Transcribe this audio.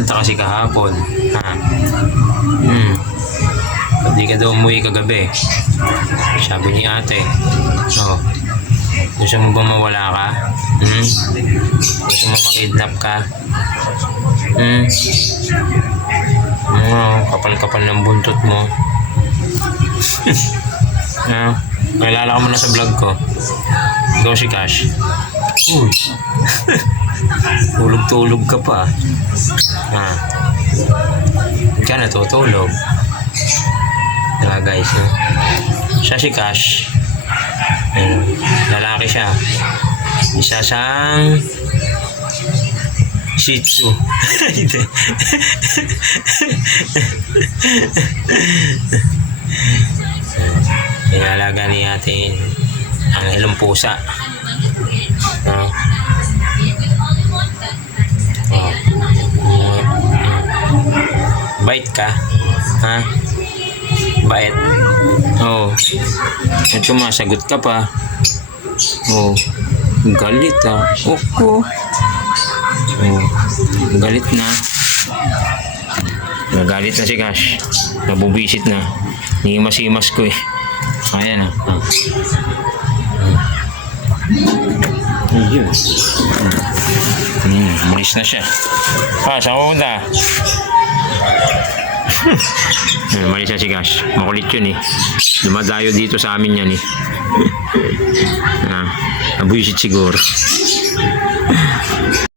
nagpunta kasi kahapon. Ha? Hindi ka daw umuwi kagabi. Sabi ni ate. Oh. Gusto mo ba mawala ka? Gusto mo makidnap ka? Kapal-kapal ng buntot mo. Nalala ko muna sa vlog ko. Ikaw si Cash. Uy. Tulog-tulog ka pa. Hindi ka natutulog. Guys. Siya si Cash. Lalaki siya. Isa siyang Shih Tzu. Inalaga ni ate ang ilong pusa. Bait ka? Ha? Bait? Oo. At sumasagot ka pa. Oo. Galit ah. Oko. Oo. Galit na. Nagalit na si Cash. Nabubisit na. Himas-himas ko eh. Ayan ah. Ayun. Malis na siya. Saan mo punta? Malis na si Cash. Makulit yun eh. Dumadayo dito sa amin yan eh. Nabuisit siguro.